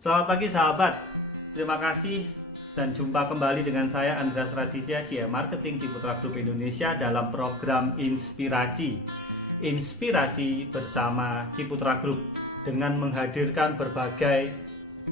Selamat pagi sahabat, terima kasih dan jumpa kembali dengan saya Andreas Raditya, GM Marketing Ciputra Group Indonesia dalam program Inspirasi. Inspirasi bersama Ciputra Group dengan menghadirkan berbagai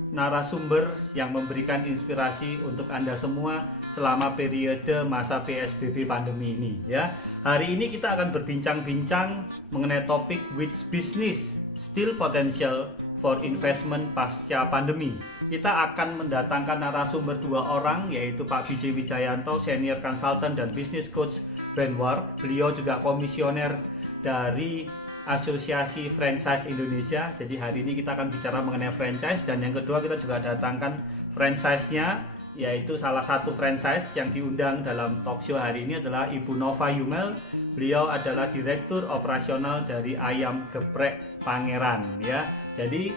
narasumber yang memberikan inspirasi untuk Anda semua selama periode masa PSBB pandemi ini ya. Hari ini kita akan berbincang-bincang mengenai topik which business still potential for investment pasca pandemi. Kita akan mendatangkan narasumber dua orang, yaitu Pak BJ Wijayanto, Senior Consultant dan Business Coach Brandward. Beliau juga komisioner dari Asosiasi Franchise Indonesia. Jadi hari ini kita akan bicara mengenai franchise, dan yang kedua kita juga datangkan franchise-nya, yaitu salah satu franchise yang diundang dalam talk show hari ini adalah Ibu Nova Yumel. Beliau adalah Direktur Operasional dari Ayam Geprek Pangeran ya. Jadi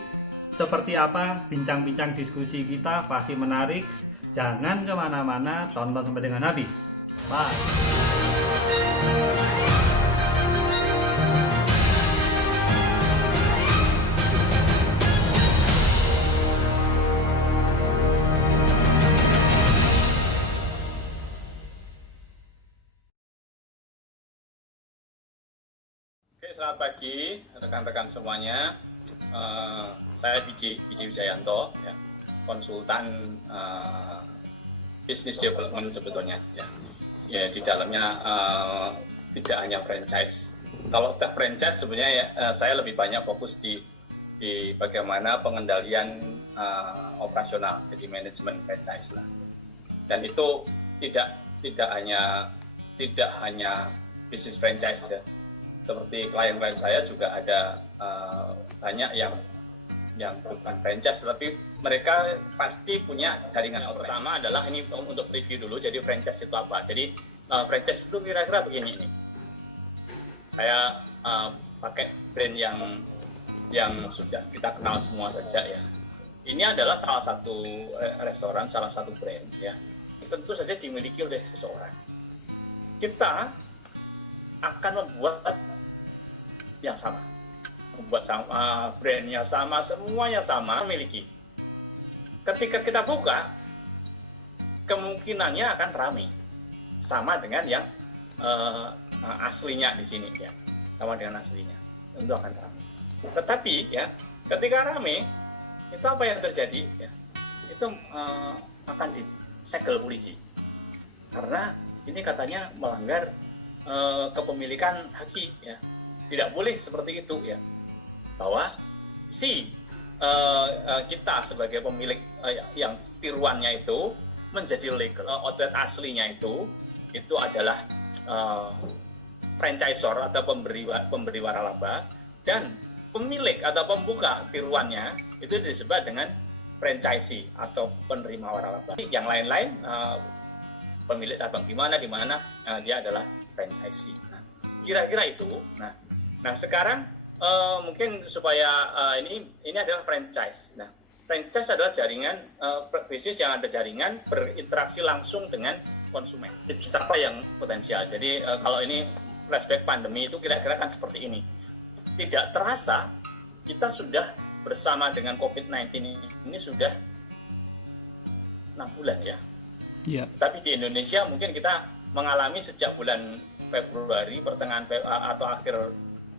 seperti apa bincang-bincang diskusi kita, pasti menarik. Jangan kemana-mana, tonton sampai dengan habis. Bye. Oke, selamat pagi rekan-rekan semuanya. Saya BJ Wijayanto, ya, konsultan business development sebetulnya. Ya, di dalamnya tidak hanya franchise. Kalau udah franchise sebenarnya ya, saya lebih banyak fokus di bagaimana pengendalian operasional, jadi manajemen franchise lah. Dan itu tidak hanya bisnis franchise ya. Seperti klien-klien saya juga ada banyak yang bukan franchise, tapi mereka pasti punya jaringan. Yang pertama adalah ini untuk review dulu. Jadi franchise itu apa? Jadi franchise itu kira-kira begini ini. Saya pakai brand yang sudah kita kenal semua saja ya. Ini adalah salah satu restoran, salah satu brand ya. Tentu saja dimiliki oleh seseorang. Kita akan membuat yang sama, membuat sama, brandnya sama, semuanya sama, memiliki. Ketika kita buka, kemungkinannya akan ramai, sama dengan yang aslinya di sini ya, sama dengan aslinya, tentu akan ramai. Tetapi ya, ketika ramai, itu apa yang terjadi? Ya, itu akan disegel polisi, karena ini katanya melanggar kepemilikan haki ya. Tidak boleh seperti itu ya, bahwa kita sebagai pemilik yang tiruannya itu menjadi legal, outlet aslinya itu adalah franchisor atau pemberi waralaba, dan pemilik atau pembuka tiruannya itu disebut dengan franchisee atau penerima waralaba. Yang lain-lain pemilik cabang di mana dia adalah franchisee. Nah, kira-kira itu. Nah sekarang mungkin supaya ini adalah franchise. Nah, franchise adalah jaringan bisnis yang ada jaringan berinteraksi langsung dengan konsumen. Siapa yang potensial? Jadi kalau ini flashback pandemi itu kira-kira kan seperti ini. Tidak terasa kita sudah bersama dengan COVID-19 ini sudah 6 bulan ya. Yeah. Tapi di Indonesia mungkin kita mengalami sejak bulan Februari, pertengahan atau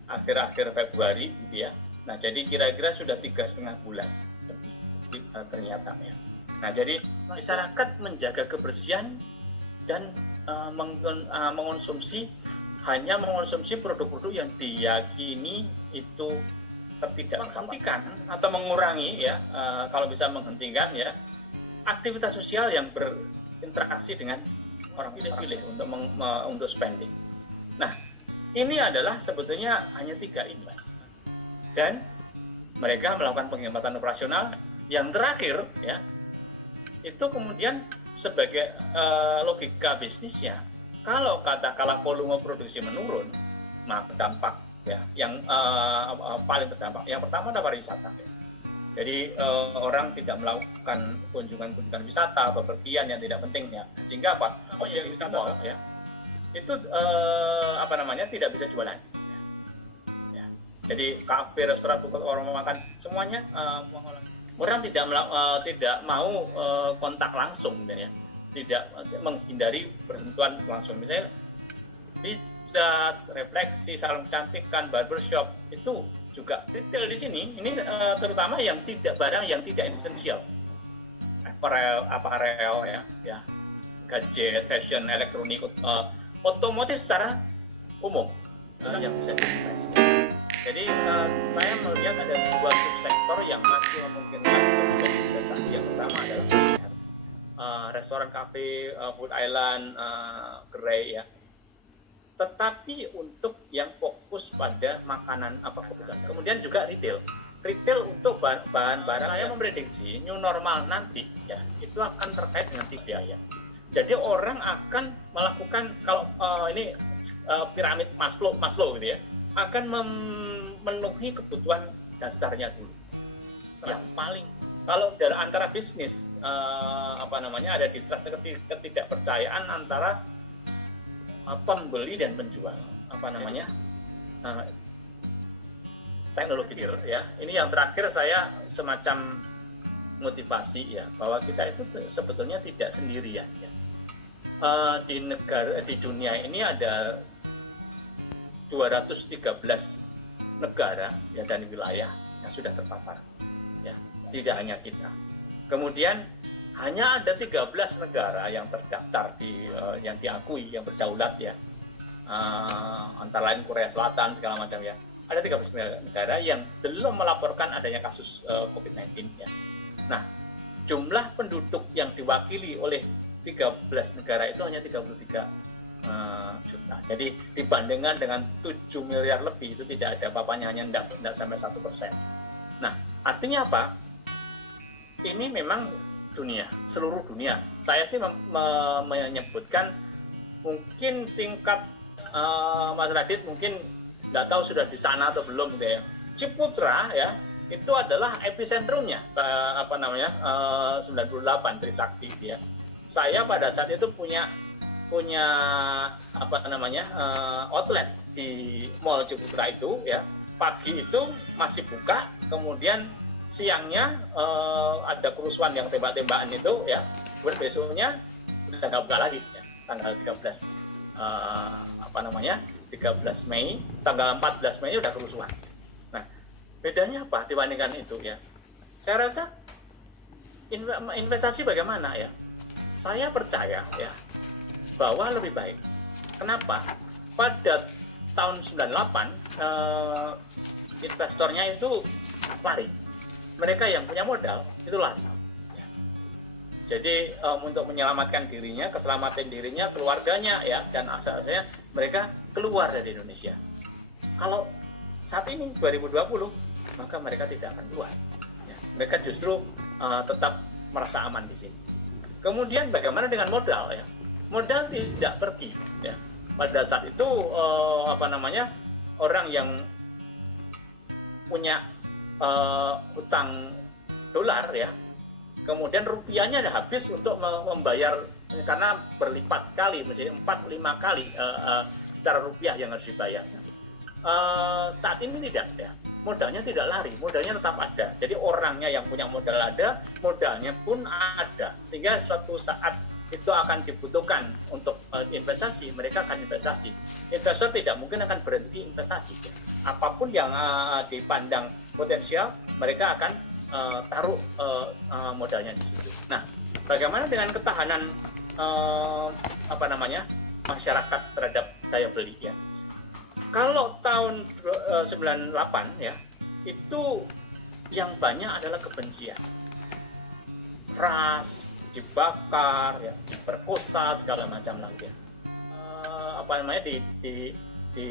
akhir Februari gitu ya. Nah, jadi kira-kira sudah 3,5 bulan ternyata ya. Nah, jadi masyarakat menjaga kebersihan dan mengonsumsi produk-produk yang diyakini itu tidak menghentikan atau mengurangi ya, kalau bisa menghentikan ya, aktivitas sosial yang berinteraksi dengan orang pilih-pilih untuk spending. Nah, ini adalah sebetulnya hanya 3 imbas. Dan mereka melakukan penghematan operasional. Yang terakhir ya, itu kemudian sebagai logika bisnisnya, kalau katakanlah volume produksi menurun, maka dampak ya yang paling terdampak. Yang pertama adalah pariwisata. Ya. Jadi orang tidak melakukan kunjungan wisata, bepergian yang tidak penting ya, sehingga yang wisata ya, itu tidak bisa jualan. Ya. Jadi kafe, restoran, orang makan semuanya orang tidak mau kontak langsung, ya, tidak menghindari bersentuhan langsung. Misalnya pijat, refleksi, salon kecantikan, barbershop itu juga retail di sini. Ini terutama yang tidak barang yang tidak esensial, aparel ya, gadget, fashion, elektronik, otomotif secara umum yang bisa diinvest. Jadi saya melihat ada dua subsektor yang masih memungkinkan untuk bisa diinvestasi. Yang pertama adalah kuliner, restoran, kafe, food island, gerai, ya. Tetapi untuk yang fokus pada makanan kebutuhan. Kemudian juga retail untuk bahan barang. Saya memprediksi new normal nanti, ya, itu akan terkait dengan biaya. Jadi orang akan melakukan, kalau ini piramid Maslow gitu ya, akan memenuhi kebutuhan dasarnya dulu. Yang paling, kalau dari antara bisnis ada distrust, ketidakpercayaan antara pembeli dan penjual, teknologi, ya. Ini yang terakhir saya semacam motivasi, ya, bahwa kita itu sebetulnya tidak sendirian, ya. Di dunia ini ada 213 negara, ya, dan wilayah yang sudah terpapar, ya, tidak hanya kita. Kemudian hanya ada 13 negara yang terdaftar yang diakui, yang berdaulat, ya, antara lain Korea Selatan segala macam, ya. Ada 13 negara yang belum melaporkan adanya kasus COVID-19, ya. Nah, jumlah penduduk yang diwakili oleh 13 negara itu hanya 33 juta. Jadi dibandingkan dengan 7 miliar lebih, itu tidak ada apa-apanya, hanya tidak sampai 1%. Nah, artinya apa? Ini memang dunia, seluruh dunia. Saya sih menyebutkan mungkin tingkat Mas Radit mungkin nggak tahu sudah di sana atau belum, gitu ya. Ciputra, ya, itu adalah epicentrumnya 98 Trisakti, ya. Saya pada saat itu punya outlet di Mall Ciputra itu, ya. Pagi itu masih buka, kemudian siangnya ada kerusuhan yang tembak-tembakan itu, ya. Kemudian besoknya udah nggak buka lagi, ya. Tanggal 13 13 Mei, tanggal 14 Mei udah kerusuhan. Nah, bedanya apa dibandingkan itu, ya? Saya rasa investasi bagaimana, ya? Saya percaya, ya, bahwa lebih baik. Kenapa? Pada tahun 98 investornya itu lari. Mereka yang punya modal itu lari. Jadi untuk menyelamatkan dirinya, keselamatan dirinya, keluarganya, ya, dan asalnya mereka keluar dari Indonesia. Kalau saat ini 2020, maka mereka tidak akan keluar. Ya, mereka justru tetap merasa aman di sini. Kemudian bagaimana dengan modal, ya? Modal tidak pergi, ya. Pada saat itu orang yang punya hutang dolar, ya, kemudian rupiahnya ada habis untuk membayar, karena berlipat kali, misalnya 4-5 kali secara rupiah yang harus dibayar. Saat ini tidak, ya. Modalnya tidak lari, modalnya tetap ada. Jadi orangnya yang punya modal ada, modalnya pun ada. Sehingga suatu saat itu akan dibutuhkan untuk investasi, mereka akan investasi. Investor tidak mungkin akan berhenti investasi, ya. Apapun yang dipandang potensial, mereka akan taruh modalnya di situ. Nah, bagaimana dengan ketahanan masyarakat terhadap daya beli, ya? Kalau tahun 98, ya, itu yang banyak adalah kebencian, ras, dibakar, ya, perkosa, segala macam lagi, ya. Di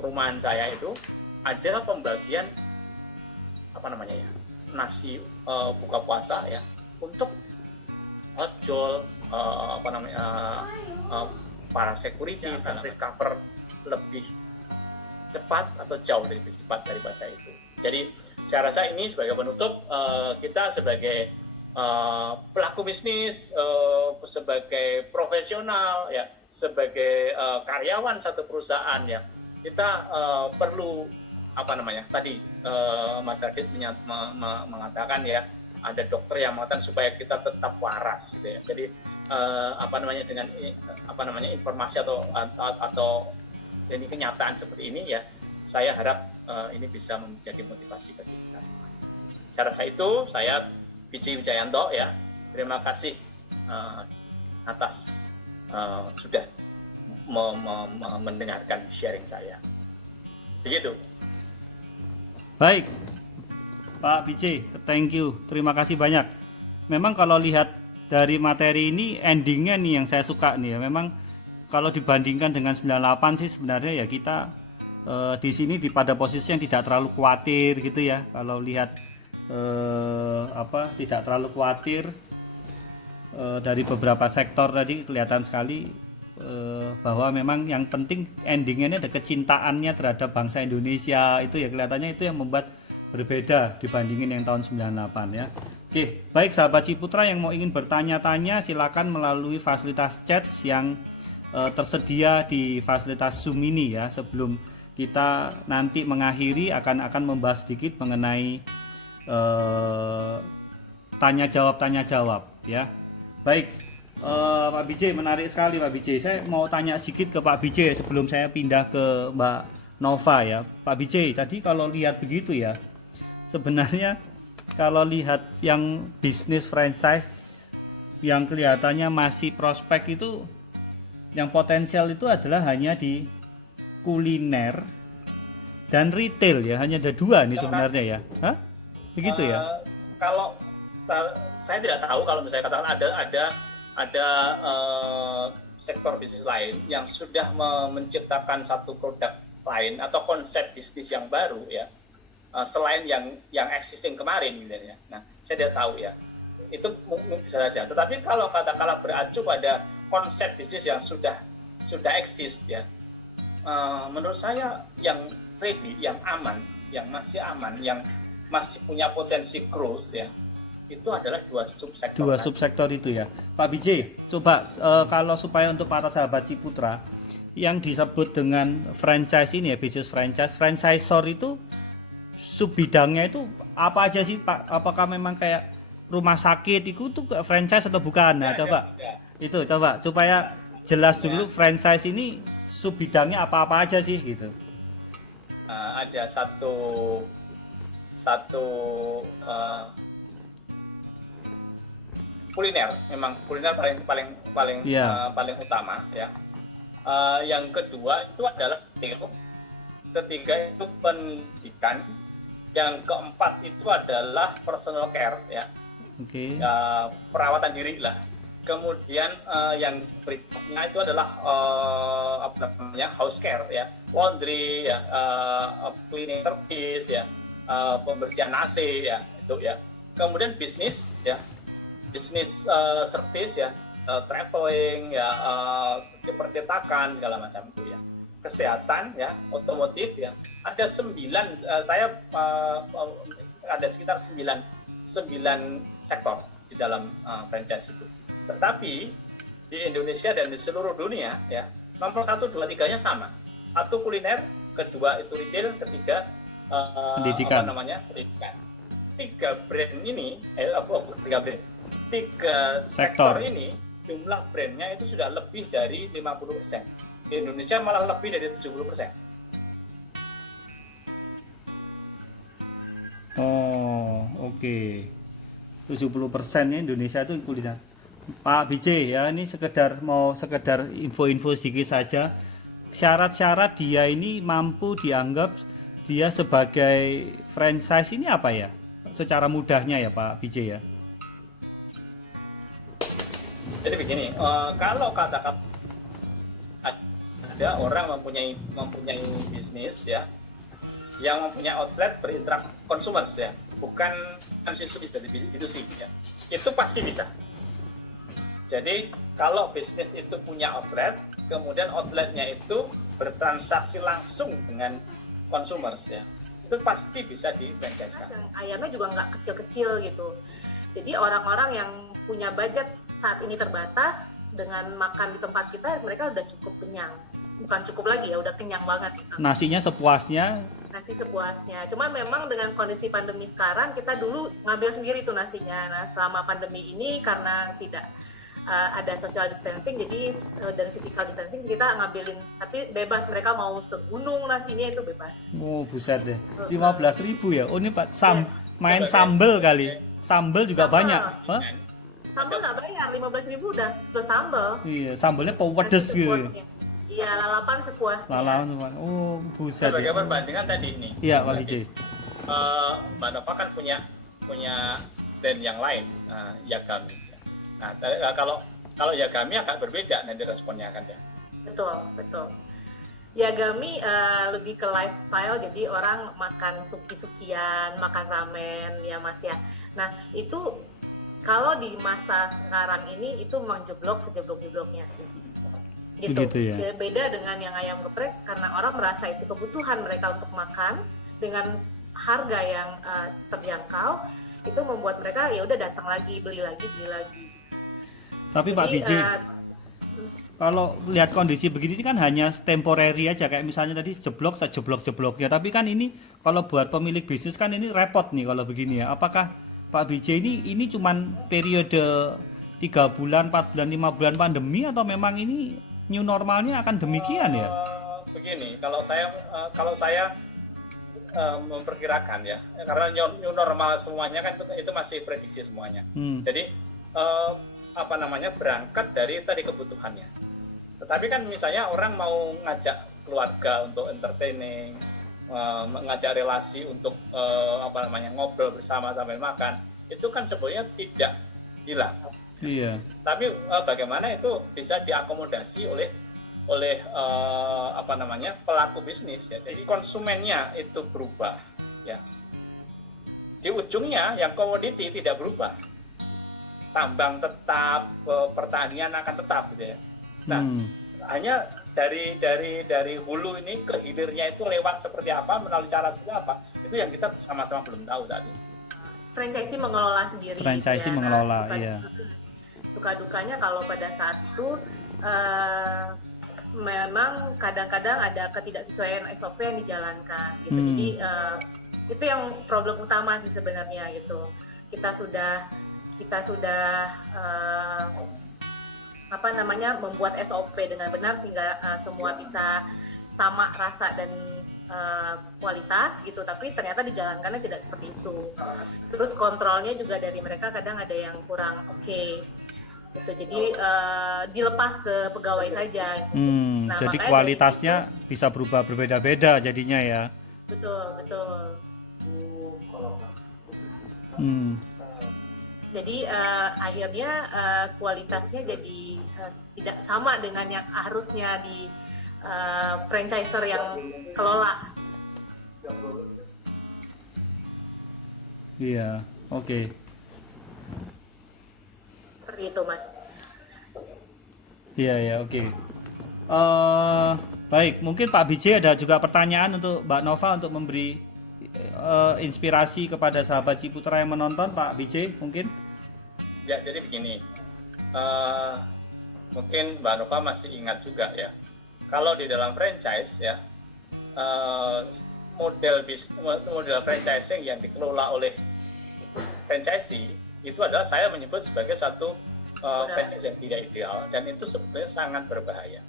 perumahan saya itu ada pembagian nasi buka puasa, ya, untuk ojol, para security akan recover lebih cepat atau jauh lebih cepat daripada itu. Jadi saya rasa ini sebagai penutup, kita sebagai pelaku bisnis, sebagai profesional, ya, sebagai karyawan satu perusahaan, ya, kita perlu tadi Mas Radit mengatakan, ya, ada dokter yang mengatakan supaya kita tetap waras gitu ya. Jadi dengan informasi atau ini kenyataan seperti ini ya, saya harap ini bisa menjadi motivasi bagi kita semua. Saya rasa itu, saya Biji Wijayanto ya, terima kasih atas sudah mendengarkan sharing saya. Begitu. Baik, Pak Biji, thank you, terima kasih banyak. Memang kalau lihat dari materi ini, endingnya nih yang saya suka nih ya. Memang kalau dibandingkan dengan 98 sih sebenarnya ya kita di sini pada posisi yang tidak terlalu khawatir gitu ya. Kalau lihat tidak terlalu khawatir dari beberapa sektor tadi kelihatan sekali bahwa memang yang penting endingnya ini ada kecintaannya terhadap bangsa Indonesia. Itu ya kelihatannya itu yang membuat berbeda dibandingin yang tahun 98 ya. Oke, baik sahabat Ciputra yang mau ingin bertanya-tanya silakan melalui fasilitas chat yang tersedia di fasilitas Zoom ini ya. Sebelum kita nanti mengakhiri akan membahas sedikit mengenai tanya jawab ya. Baik, Pak Bijay, menarik sekali Pak Bijay. Saya mau tanya sedikit ke Pak Bijay sebelum saya pindah ke Mbak Nova ya. Pak Bijay, tadi kalau lihat begitu ya, sebenarnya kalau lihat yang bisnis franchise yang kelihatannya masih prospek itu, yang potensial itu adalah hanya di kuliner dan retail ya, hanya ada dua nih sebenarnya ya. Hah? Begitu ya? Kalau saya tidak tahu kalau misalnya katakan ada sektor bisnis lain yang sudah menciptakan satu produk lain atau konsep bisnis yang baru ya, selain yang existing kemarin gitu ya. Nah, saya tidak tahu ya. Itu mungkin bisa saja. Tetapi kalau katakanlah beracu pada konsep bisnis yang sudah eksis ya, menurut saya yang ready, yang aman, yang masih punya potensi growth ya, itu adalah dua subsektor itu ya. Pak Bijay, coba kalau supaya untuk para sahabat Ciputra yang disebut dengan franchise ini ya, bisnis franchisor itu sub bidangnya itu apa aja sih Pak? Apakah memang kayak rumah sakit itu tuh franchise atau bukan? Nah, coba itu coba supaya jelas dulu franchise ini sub bidangnya apa-apa aja sih gitu. Ada satu kuliner, memang kuliner paling utama ya. Yang kedua itu adalah retail, ketiga itu pendidikan, yang keempat itu adalah personal care ya, perawatan diri lah. Kemudian yang berikutnya itu adalah house care ya, laundry ya, cleaning service ya, pembersihan AC ya, itu ya. Kemudian bisnis ya, bisnis service ya, traveling ya, percetakan segala macam itu ya. Kesehatan ya, otomotif ya, ada 9, ada sekitar 9 sektor di dalam franchise itu. Tetapi di Indonesia dan di seluruh dunia ya, nomor 1, 2, 3-nya sama. 1 kuliner, kedua itu retail, ketiga pendidikan. Pendidikan. 3 brand ini, 3 sektor ini jumlah brandnya itu sudah lebih dari 50%. Di Indonesia malah lebih dari 70%. Oh, oke. 70%-nya Indonesia itu kuliner. Pak Bijay ya, ini sekedar info-info sedikit saja. Syarat-syarat dia ini mampu dianggap dia sebagai franchise ini apa ya? Secara mudahnya ya Pak Bijay ya. Jadi begini, kalau katakan ada orang mempunyai bisnis ya, yang mempunyai outlet berinteraksi consumers ya, bukan konsumen dari B2C ya, itu pasti bisa. Jadi kalau bisnis itu punya outlet, kemudian outletnya itu bertransaksi langsung dengan consumers ya, itu pasti bisa di franchise-kan. Ayamnya juga nggak kecil-kecil gitu. Jadi orang-orang yang punya budget saat ini terbatas, dengan makan di tempat kita mereka udah cukup kenyang. bukan cukup lagi ya, udah kenyang banget gitu. Nasinya sepuasnya. Nasi sepuasnya. Cuman memang dengan kondisi pandemi sekarang, kita dulu ngambil sendiri tuh nasinya. Nah, selama pandemi ini karena tidak ada social distancing, jadi dan physical distancing, kita ngambilin, tapi bebas, mereka mau segunung nasinya itu bebas. Oh, buset deh. 15.000 ya. Oh, ini Pak Yes. main sambel kali. Sambel juga Sambel. banyak. Hah? Sambal nggak bayar, 15.000 udah plus sambal. Iya, sambelnya pedes Nasi gitu. sepuasnya. Iya, lalapan sepuasnya. Lalapan semua. Oh, buset Sebagai ya. perbandingan tadi ini. Iya, Pak Biji. Mbak Nova kan punya brand yang lain, Yagami. Nah, kalau Yagami agak berbeda nanti responnya kan ya. Betul. Yagami lebih ke lifestyle, jadi orang makan suki-sukian, makan ramen ya Mas ya. Nah, itu kalau di masa sekarang ini itu memang jeblok sejeblok-jebloknya sih. Gitu. Begitu ya. Beda dengan yang ayam geprek, karena orang merasa itu kebutuhan mereka untuk makan dengan harga yang terjangkau, itu membuat mereka ya udah datang lagi, beli lagi. Tapi Pak Biji, kalau lihat kondisi begini ini kan hanya temporary aja, kayak misalnya tadi jeblok sejeblok-jebloknya. Tapi kan ini kalau buat pemilik bisnis kan ini repot nih kalau begini ya. Apakah Pak BJ ini cuman periode 3 bulan, 4 bulan, 5 bulan pandemi, atau memang ini new normalnya akan demikian ya? Begini, kalau saya memperkirakan ya, karena new normal semuanya kan itu masih prediksi semuanya. Jadi berangkat dari tadi kebutuhannya. Tetapi kan misalnya orang mau ngajak keluarga untuk entertaining, mengajak relasi untuk ngobrol bersama sambil makan, itu kan sebenarnya tidak hilang. Iya. Tapi bagaimana itu bisa diakomodasi oleh pelaku bisnis ya. Jadi konsumennya itu berubah ya. Di ujungnya yang komoditi tidak berubah. Tambang tetap, pertanian akan tetap gitu ya. Nah, hanya dari hulu ini ke hilirnya itu lewat seperti apa, melalui cara seperti apa, itu yang kita sama-sama belum tahu saat ini. Franchisee mengelola sendiri. Franchisee mengelola, iya. Suka dukanya kalau pada saat itu memang kadang-kadang ada ketidaksesuaian SOP yang dijalankan gitu. Jadi itu yang problem utama sih sebenarnya gitu. Kita sudah membuat SOP dengan benar sehingga semua bisa sama rasa dan kualitas gitu, tapi ternyata dijalankannya tidak seperti itu. Terus kontrolnya juga dari mereka kadang ada yang kurang oke gitu, jadi dilepas ke pegawai saja. Nah, jadi kualitasnya bisa berubah berbeda-beda jadinya ya. Betul. Jadi akhirnya kualitasnya jadi tidak sama dengan yang harusnya di franchiser yang kelola. Iya, oke. Seperti itu, Mas. Iya, oke. Baik, mungkin Pak BJ ada juga pertanyaan untuk Mbak Nova untuk memberi inspirasi kepada sahabat Ciputra yang menonton, Pak BJ mungkin? Ya, jadi begini. Mungkin Mbak Nova masih ingat juga ya. Kalau di dalam franchise ya, model franchising yang dikelola oleh franchisee itu adalah saya menyebut sebagai satu franchise yang tidak ideal, dan itu sebetulnya sangat berbahaya.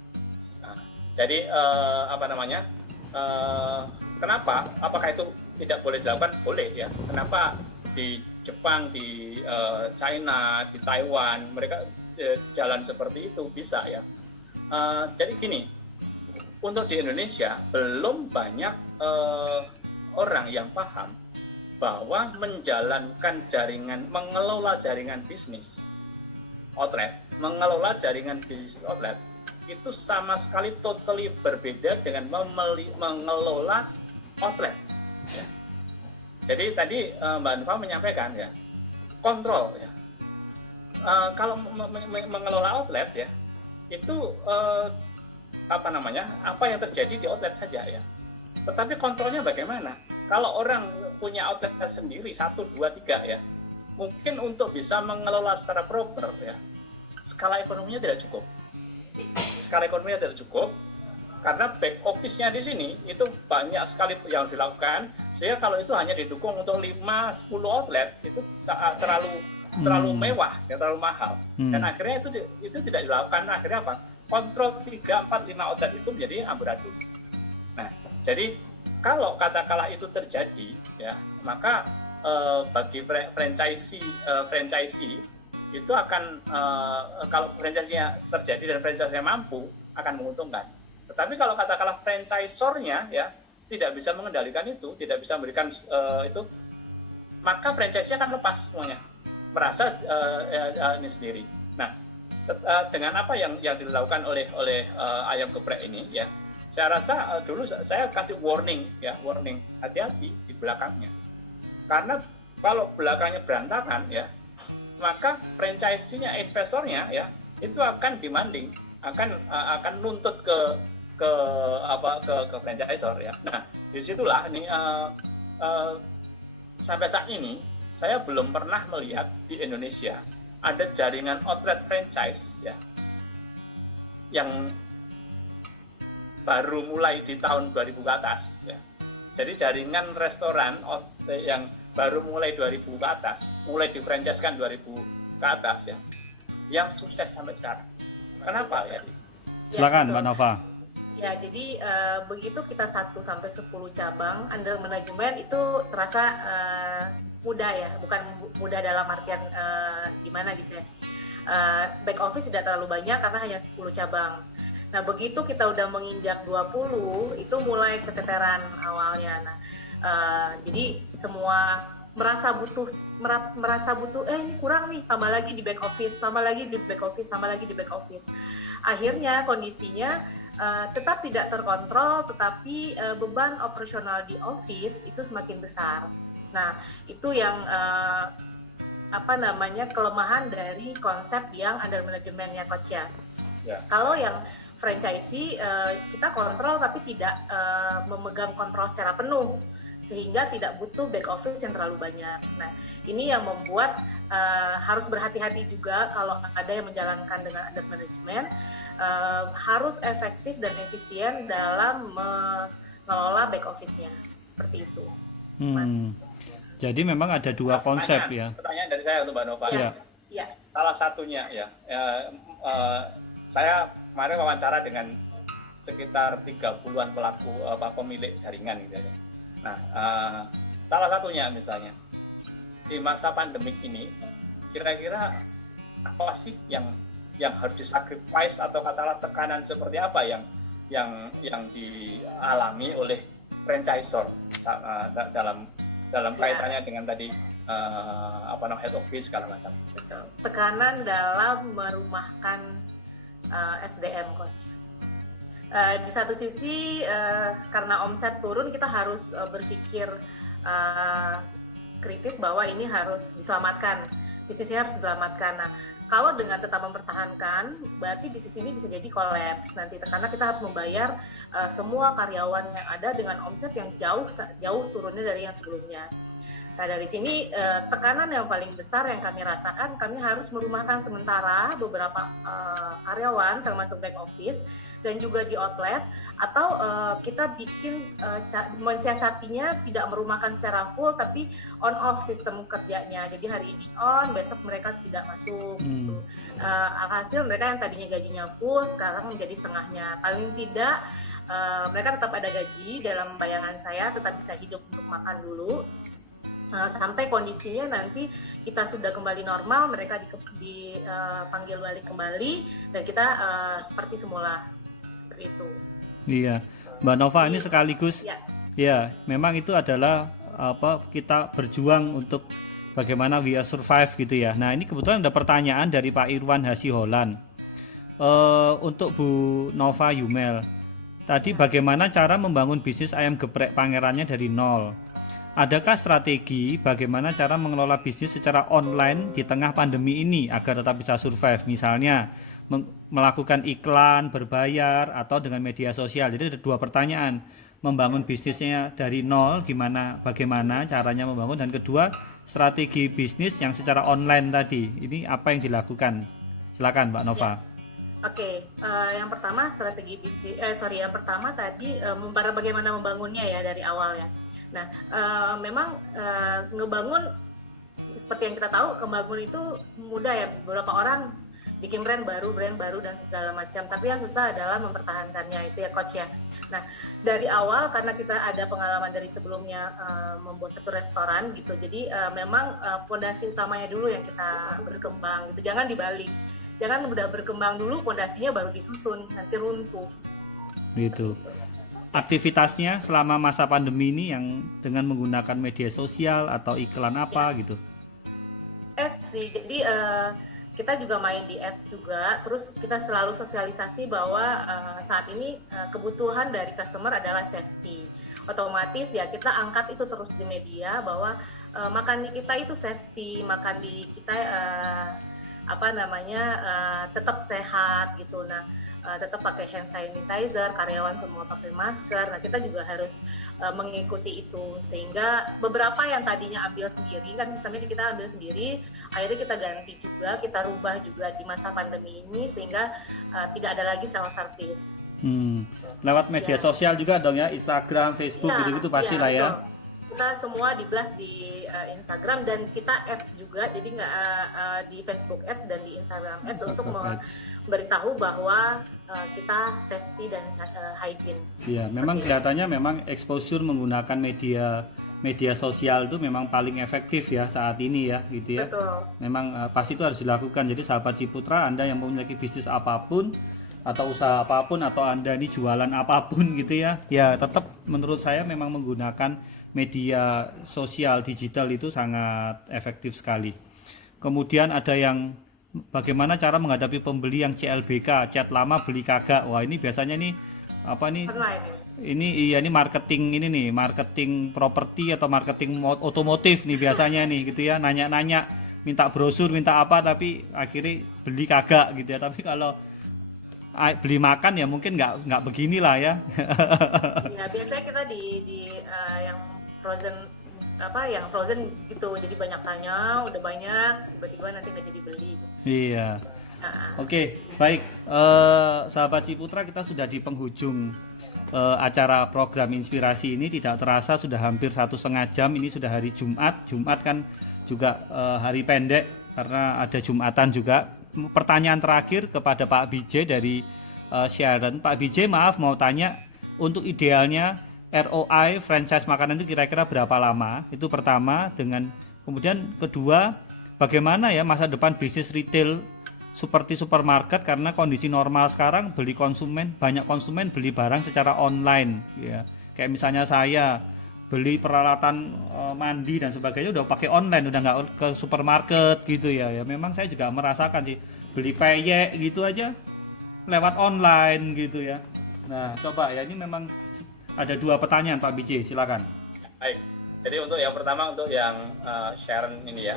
Nah, jadi kenapa? Apakah itu tidak boleh dilakukan? Boleh ya. Kenapa di Jepang, di China, di Taiwan mereka jalan seperti itu bisa ya. Jadi gini, untuk di Indonesia belum banyak orang yang paham bahwa mengelola jaringan bisnis outlet itu sama sekali totally berbeda dengan mengelola outlet. Ya. Jadi tadi Mbak Nova menyampaikan ya, kontrol ya. Kalau mengelola outlet ya, itu apa yang terjadi di outlet saja ya. Tetapi kontrolnya bagaimana? Kalau orang punya outlet sendiri 1, 2, 3 ya, mungkin untuk bisa mengelola secara proper ya, skala ekonominya tidak cukup. karena back office-nya di sini itu banyak sekali yang dilakukan, sehingga kalau itu hanya didukung untuk 5-10 outlet itu terlalu mewah, ya, terlalu mahal. Dan akhirnya itu tidak dilakukan. Akhirnya apa? Kontrol 3, 4, 5 outlet itu menjadi amburadul. Nah, jadi kalau katakanlah itu terjadi, ya, maka bagi franchisee itu akan kalau franchise-nya terjadi dan franchise-nya mampu akan menguntungkan. Tetapi kalau katakanlah franchisor-nya ya tidak bisa mengendalikan itu, tidak bisa memberikan itu, maka franchise-nya akan lepas semuanya, merasa ini sendiri. Nah, dengan apa yang dilakukan oleh ayam geprek ini ya, saya rasa dulu saya kasih warning, hati-hati di belakangnya. Karena kalau belakangnya berantakan ya, maka franchise-nya, investornya ya, itu akan demanding, akan nuntut ke franchisor ya. Nah, disitulah ini sampai saat ini saya belum pernah melihat di Indonesia ada jaringan outlet franchise ya yang baru mulai di tahun 2000 ke atas ya. Jadi jaringan restoran yang baru mulai 2000 ke atas, mulai di-franchise-kan 2000 ke atas ya, yang sukses sampai sekarang. Kenapa ya? Silakan Mbak Nova. Ya, jadi begitu kita 1 sampai 10 cabang under manajemen itu terasa mudah ya, bukan mudah dalam artian gimana gitu ya. Back office tidak terlalu banyak karena hanya 10 cabang. Nah, begitu kita udah menginjak 20, itu mulai keteteran awalnya. Nah, jadi semua merasa butuh ini kurang nih, tambah lagi di back office, tambah lagi di back office, tambah lagi di back office. Akhirnya kondisinya tetap tidak terkontrol, tetapi beban operasional di office itu semakin besar. Nah, itu yang kelemahan dari konsep yang under manajemennya Coach ya. Kalau yang franchisee kita kontrol tapi tidak memegang kontrol secara penuh, sehingga tidak butuh back office yang terlalu banyak. Nah, ini yang membuat harus berhati-hati juga kalau ada yang menjalankan dengan under management, harus efektif dan efisien dalam mengelola back office-nya. Seperti itu, Mas. Jadi memang ada dua konsep ya. Pertanyaan dari saya untuk Mbak Nova. Ya. Salah satunya ya, saya kemarin wawancara dengan sekitar 30-an pelaku pemilik jaringan gitu ya. Nah, salah satunya misalnya di masa pandemik ini, kira-kira apa sih yang harus disacrifice atau katakanlah tekanan seperti apa yang dialami oleh franchisor dalam kaitannya dengan tadi head office segala macam. Betul. Tekanan dalam merumahkan SDM Coach. Di satu sisi karena omset turun, kita harus berpikir kritis bahwa ini harus diselamatkan, bisnisnya harus diselamatkan. Nah, kalau dengan tetap mempertahankan, berarti bisnis ini bisa jadi kolaps nanti, karena kita harus membayar semua karyawan yang ada dengan omset yang jauh turunnya dari yang sebelumnya. Nah, dari sini tekanan yang paling besar yang kami rasakan, kami harus merumahkan sementara beberapa karyawan termasuk back office dan juga di outlet, atau kita bikin mensiasatinya tidak merumahkan secara full tapi on off sistem kerjanya. Jadi hari ini on, besok mereka tidak masuk. Gitu. Alhasil mereka yang tadinya gajinya full sekarang menjadi setengahnya. Paling tidak mereka tetap ada gaji, dalam bayangan saya tetap bisa hidup untuk makan dulu. Sampai kondisinya nanti kita sudah kembali normal, mereka dipanggil balik kembali dan kita seperti semula, seperti itu. Iya, Mbak Nova, ini sekaligus ya memang itu adalah kita berjuang untuk bagaimana we survive gitu ya. Nah, ini kebetulan ada pertanyaan dari Pak Irwan Hasiholan untuk Bu Nova Yumel. Tadi bagaimana cara membangun bisnis ayam geprek Pangerannya dari nol? Adakah strategi bagaimana cara mengelola bisnis secara online di tengah pandemi ini agar tetap bisa survive? Misalnya melakukan iklan, berbayar, atau dengan media sosial. Jadi ada dua pertanyaan. Membangun bisnisnya dari nol, bagaimana caranya membangun. Dan kedua, strategi bisnis yang secara online tadi. Ini apa yang dilakukan? Silakan Mbak Nova. Oke, yang pertama strategi bisnis, yang pertama tadi bagaimana membangunnya ya dari awal ya. Nah, memang ngebangun seperti yang kita tahu, ngebangun itu mudah ya. Beberapa orang bikin brand baru dan segala macam. Tapi yang susah adalah mempertahankannya, itu ya coach ya. Nah, dari awal karena kita ada pengalaman dari sebelumnya membuat satu restoran gitu. Jadi memang fondasi utamanya dulu yang kita berkembang gitu. Jangan dibalik. Jangan udah berkembang dulu, fondasinya baru disusun, nanti runtuh. Gitu. Aktivitasnya selama masa pandemi ini yang dengan menggunakan media sosial atau iklan apa gitu? Ads sih, jadi kita juga main di ads juga, terus kita selalu sosialisasi bahwa saat ini kebutuhan dari customer adalah safety. Otomatis ya kita angkat itu terus di media bahwa makan di kita itu safety, makan di kita tetap sehat gitu. Nah, tetap pakai hand sanitizer, karyawan semua pakai masker. Nah, kita juga harus mengikuti itu, sehingga beberapa yang tadinya ambil sendiri, kan sistemnya kita ambil sendiri, akhirnya kita ganti juga, kita rubah juga di masa pandemi ini, sehingga tidak ada lagi self service. Lewat media sosial juga dong ya, Instagram, Facebook gitu-gitu pasti lah ya. Betul. Kita semua di-blast di Instagram, dan kita ads juga, jadi nggak di Facebook ads dan di Instagram ads untuk memberitahu bahwa kita safety dan hygiene. Iya, memang kelihatannya memang exposure menggunakan media sosial itu memang paling efektif ya saat ini ya, gitu ya. Betul. Memang pasti itu harus dilakukan. Jadi sahabat Ciputra, Anda yang memiliki bisnis apapun atau usaha apapun, atau Anda ini jualan apapun gitu ya, ya tetap menurut saya memang menggunakan media sosial digital itu sangat efektif sekali. Kemudian ada yang bagaimana cara menghadapi pembeli yang CLBK, chat lama beli kagak. Wah, ini biasanya nih apa nih? Ini marketing properti atau marketing otomotif nih biasanya nih gitu ya, nanya-nanya, minta brosur, minta apa, tapi akhirnya beli kagak gitu ya. Tapi kalau beli makan ya mungkin nggak beginilah ya. Ya, biasanya kita di yang frozen gitu, jadi banyak tanya, udah banyak, tiba-tiba nanti nggak jadi beli. Iya. Oke, baik, sahabat Ciputra, kita sudah di penghujung acara program inspirasi ini. Tidak terasa sudah hampir 1,5 jam. Ini sudah hari Jumat kan juga hari pendek karena ada Jumatan juga. Pertanyaan terakhir kepada Pak Bijay dari Sharon. Pak Bijay, maaf mau tanya, untuk idealnya ROI franchise makanan itu kira-kira berapa lama? Itu pertama. Kemudian kedua, bagaimana ya masa depan bisnis retail seperti supermarket, karena kondisi normal sekarang banyak konsumen beli barang secara online ya. Kayak misalnya saya beli peralatan mandi dan sebagainya udah pakai online, udah nggak ke supermarket gitu ya. Ya memang saya juga merasakan sih, beli peyek gitu aja lewat online gitu ya. Nah, coba ya, ini memang ada 2 pertanyaan Pak Bijay, silakan. Baik. Jadi untuk yang pertama, untuk yang Sharon ini ya.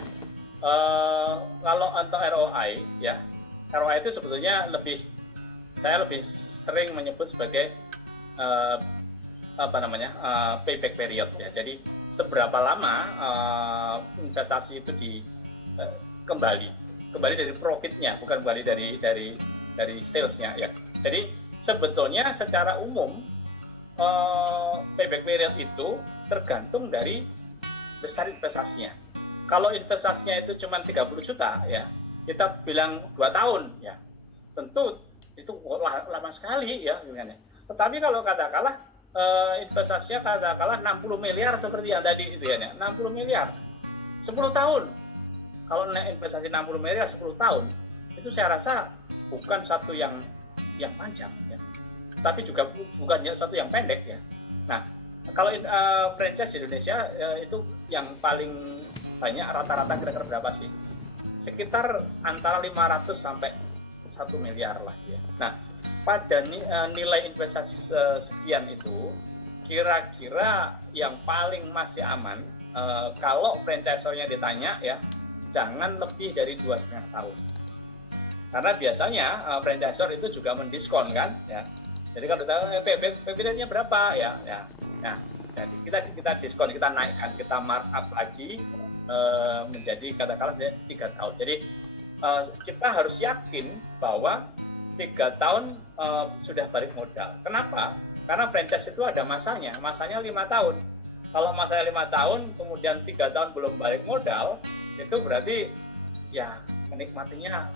Kalau untuk ROI ya, ROI itu sebetulnya saya lebih sering menyebut sebagai payback period ya. Jadi seberapa lama investasi itu kembali dari profitnya, bukan kembali dari salesnya ya. Jadi sebetulnya secara umum payback period itu tergantung dari besar investasinya. Kalau investasinya itu cuma 30 juta ya, kita bilang 2 tahun ya, tentu itu lama sekali ya. Tetapi kalau katakanlah investasinya katakanlah 60 miliar seperti yang tadi itu ya, 60 miliar 10 tahun. Kalau investasi 60 miliar 10 tahun, itu saya rasa bukan satu yang panjang ya, tapi juga bukan satu yang pendek ya. Nah, kalau franchise di Indonesia itu yang paling banyak rata-rata kira-kira berapa sih? Sekitar antara 500 sampai 1 miliar lah ya. Nah, pada nilai investasi sekian itu, kira-kira yang paling masih aman kalau franchisor-nya ditanya ya, jangan lebih dari 2,5 tahun. Karena biasanya franchisor itu juga mendiskon kan ya. Jadi kalau PBT-nya berapa ya. Nah, jadi kita diskon, kita naikkan, kita markup lagi menjadi katakanlah 3 tahun. Jadi kita harus yakin bahwa 3 tahun sudah balik modal. Kenapa? Karena franchise itu ada masanya 5 tahun. Kalau masanya 5 tahun, kemudian 3 tahun belum balik modal, itu berarti ya menikmatinya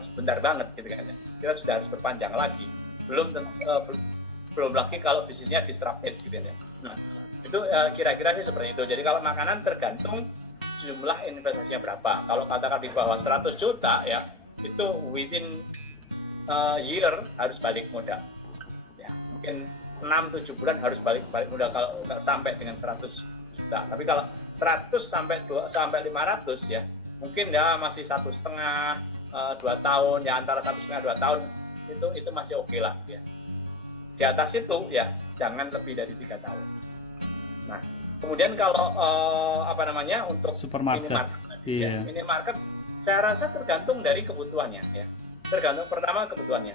sebentar banget gitu kan. Kita sudah harus berpanjang lagi. Belum lagi kalau bisnisnya disrupted gitu ya. Nah, itu kira-kira sih seperti itu. Jadi kalau makanan tergantung jumlah investasinya berapa. Kalau katakan di bawah 100 juta ya, itu within year harus balik modal. Ya, mungkin 6-7 bulan harus balik modal kalau sampai dengan 100 juta. Tapi kalau 100 sampai 500 ya, mungkin ya masih 1,5 2 tahun ya, antara 1,5 2 tahun itu masih oke lah ya. Di atas itu ya jangan lebih dari 3 tahun. Nah, kemudian kalau untuk Supermarket. minimarket saya rasa tergantung dari kebutuhannya ya. Tergantung pertama kebutuhannya.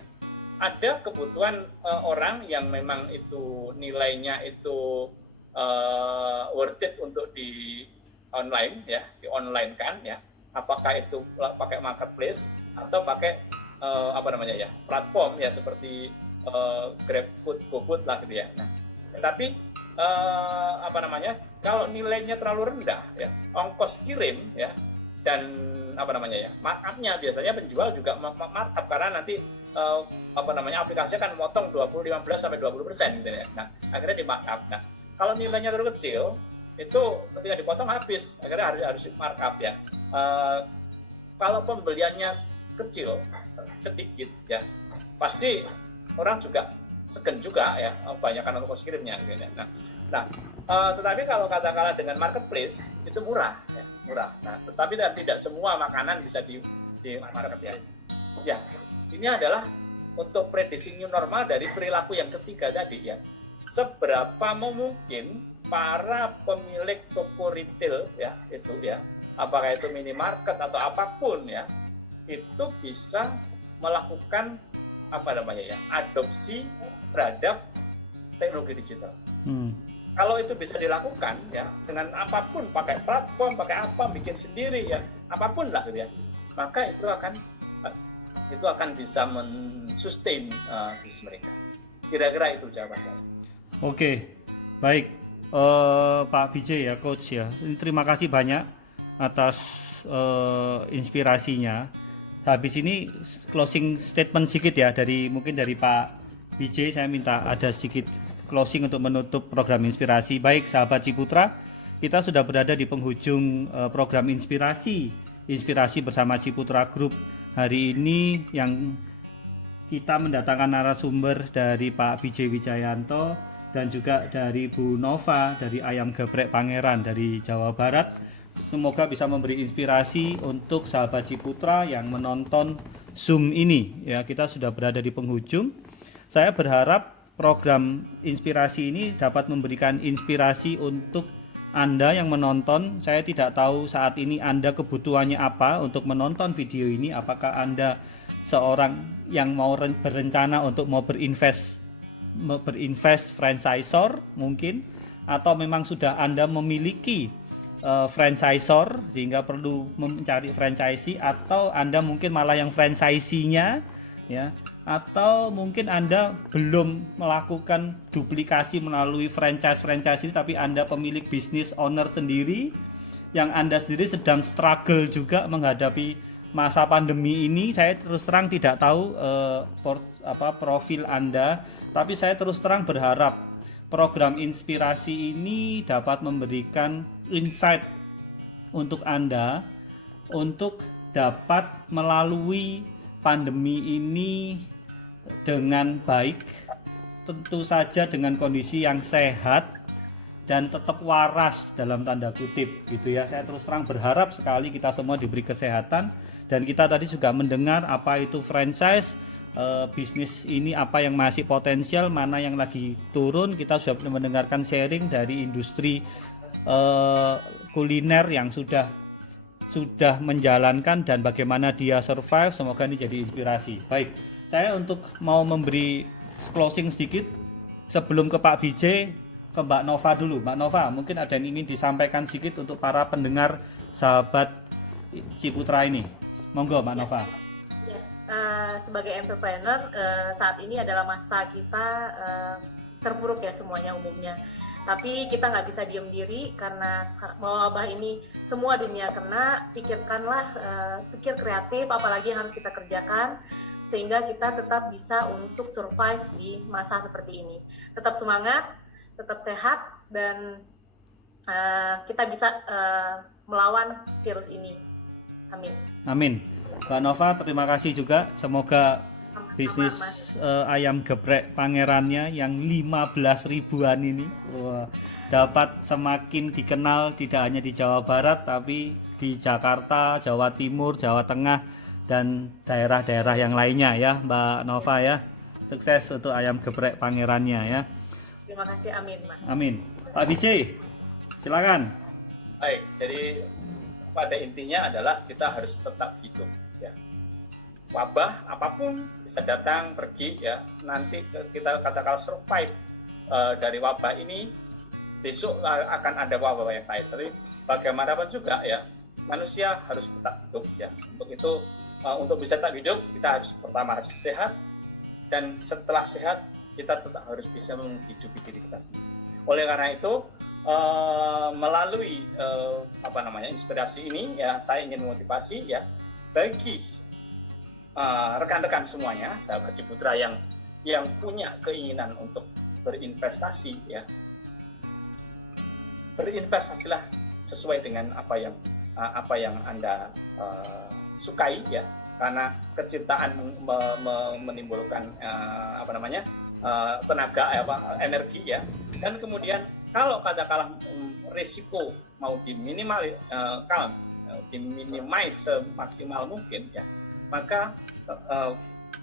Ada kebutuhan orang yang memang itu nilainya itu worth it untuk di online ya, di online kan ya. Apakah itu pakai marketplace atau pakai platform ya seperti GrabFood, GoFood lah gitu ya. Nah, tapi kalau nilainya terlalu rendah ya, ongkos kirim ya, dan markup-nya biasanya penjual juga markup karena nanti aplikasinya kan motong 15% sampai 20% gitu ya. Nah, akhirnya di markup. Nah, kalau nilainya terlalu kecil itu ketika dipotong habis, akhirnya harus markup ya. Kalau pembeliannya kecil sedikit ya, pasti orang juga segen juga ya, banyakkan ongkos kirimnya gitu ya. Nah, tetapi kalau katakanlah dengan marketplace itu murah ya, murah. Nah, tetapi tidak semua makanan bisa di marketplace. Ya, ini adalah untuk prediksi new normal dari perilaku yang ketiga tadi ya. Seberapa mungkin para pemilik toko retail ya itu ya, apakah itu minimarket atau apapun ya, itu bisa melakukan adopsi terhadap teknologi digital. Kalau itu bisa dilakukan ya dengan apapun, pakai platform, pakai apa, bikin sendiri ya, apapun lah gitu ya, maka itu akan bisa men-sustain bisnis mereka. Kira-kira itu jawabannya. Oke, baik Pak Bijay ya, Coach ya. Terima kasih banyak atas inspirasinya. Habis ini closing statement sedikit ya mungkin dari Pak Bijay, saya minta ada sedikit closing untuk menutup program inspirasi. Baik sahabat Ciputra, kita sudah berada di penghujung program inspirasi bersama Ciputra Group. Hari ini yang kita mendatangkan narasumber dari Pak Bijay Wijayanto dan juga dari Bu Nova dari Ayam Geprek Pangeran dari Jawa Barat. Semoga bisa memberi inspirasi untuk sahabat Ciputra yang menonton Zoom ini ya. Kita sudah berada di penghujung. Saya berharap program inspirasi ini dapat memberikan inspirasi untuk Anda yang menonton. Saya tidak tahu saat ini Anda kebutuhannya apa untuk menonton video ini. Apakah Anda seorang yang mau berencana untuk mau berinvest franchisor mungkin, atau memang sudah Anda memiliki franchisor sehingga perlu mencari franchisee, atau Anda mungkin malah yang franchisee-nya ya, atau mungkin Anda belum melakukan duplikasi melalui franchise ini, tapi Anda pemilik bisnis owner sendiri yang Anda sendiri sedang struggle juga menghadapi masa pandemi ini. Saya terus terang tidak tahu profil Anda, tapi saya terus terang berharap program inspirasi ini dapat memberikan insight untuk Anda untuk dapat melalui pandemi ini dengan baik, tentu saja dengan kondisi yang sehat dan tetap waras dalam tanda kutip gitu ya. Saya terus terang berharap sekali kita semua diberi kesehatan, dan kita tadi juga mendengar apa itu franchise. Bisnis ini apa yang masih potensial, mana yang lagi turun. Kita sudah mendengarkan sharing dari industri kuliner yang sudah menjalankan dan bagaimana dia survive. Semoga ini jadi inspirasi. Baik, saya untuk mau memberi closing sedikit sebelum ke Pak Bijay, ke Mbak Nova dulu. Mbak Nova, mungkin ada yang ingin disampaikan sedikit untuk para pendengar sahabat Ciputra ini. Monggo Mbak Nova. sebagai entrepreneur saat ini adalah masa kita terpuruk ya semuanya umumnya. Tapi kita nggak bisa diem diri karena wabah ini semua dunia kena. Pikirkanlah, pikir kreatif, apalagi yang harus kita kerjakan sehingga kita tetap bisa untuk survive di masa seperti ini. Tetap semangat, tetap sehat, dan kita bisa melawan virus ini. Amin. Amin. Mbak Nova, terima kasih juga. Semoga bisnis ayam geprek pangerannya yang 15 ribuan ini dapat semakin dikenal tidak hanya di Jawa Barat tapi di Jakarta, Jawa Timur, Jawa Tengah, dan daerah-daerah yang lainnya ya Mbak Nova ya. Sukses untuk ayam geprek pangerannya ya. Terima kasih, amin Mas. Amin. Pak Vijay, silakan. Baik, jadi pada intinya adalah kita harus tetap hidup ya. Wabah apapun bisa datang pergi ya, nanti kita katakan survive dari wabah ini, besok akan ada wabah yang lain. Tapi bagaimanapun juga ya, manusia harus tetap hidup ya. Untuk itu untuk bisa tetap hidup kita harus pertama harus sehat, dan setelah sehat kita tetap harus bisa menghidupi diri kita sendiri. Oleh karena itu melalui inspirasi ini ya, saya ingin memotivasi ya bagi rekan-rekan semuanya, sahabat Ciputra yang punya keinginan untuk berinvestasi ya, berinvestasilah sesuai dengan apa yang Anda sukai ya, karena kecintaan menimbulkan tenaga energi ya, dan kemudian kalau katakanlah risiko mau diminimize semaksimal mungkin ya, maka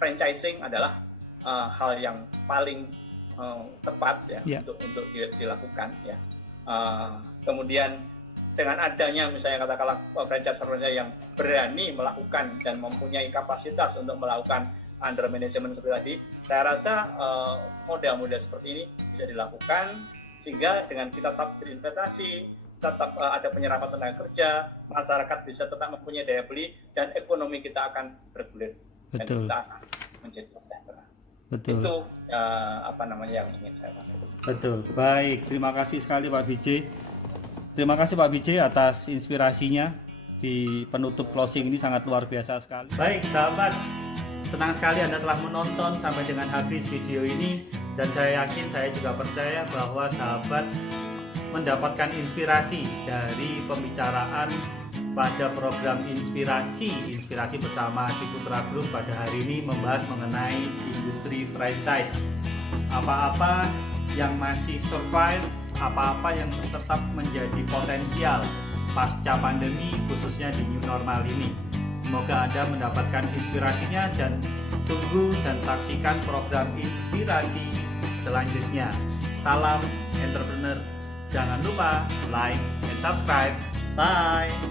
franchising adalah hal yang paling tepat ya, untuk dilakukan ya. Kemudian dengan adanya misalnya katakanlah franchise yang berani melakukan dan mempunyai kapasitas untuk melakukan under management seperti tadi, saya rasa model-model seperti ini bisa dilakukan sehingga dengan kita tetap berinvestasi, tetap ada penyerapan tenaga kerja, masyarakat bisa tetap mempunyai daya beli, dan ekonomi kita akan bergulir. Betul. Dan kita akan menjadi sejahtera. Betul. Itu yang ingin saya sampaikan. Betul. Baik, terima kasih sekali Pak Vijay. Terima kasih Pak Vijay atas inspirasinya di penutup closing ini, sangat luar biasa sekali. Baik sahabat, senang sekali Anda telah menonton sampai dengan habis video ini, dan saya yakin, saya juga percaya bahwa sahabat mendapatkan inspirasi dari pembicaraan pada program Inspirasi bersama Ciputra Group pada hari ini, membahas mengenai industri franchise. Apa-apa yang masih survive, apa-apa yang tetap menjadi potensial pasca pandemi, khususnya di new normal ini. Semoga Anda mendapatkan inspirasinya, dan tunggu dan saksikan program Inspirasi selanjutnya. Salam entrepreneur. Jangan lupa like and subscribe. Bye.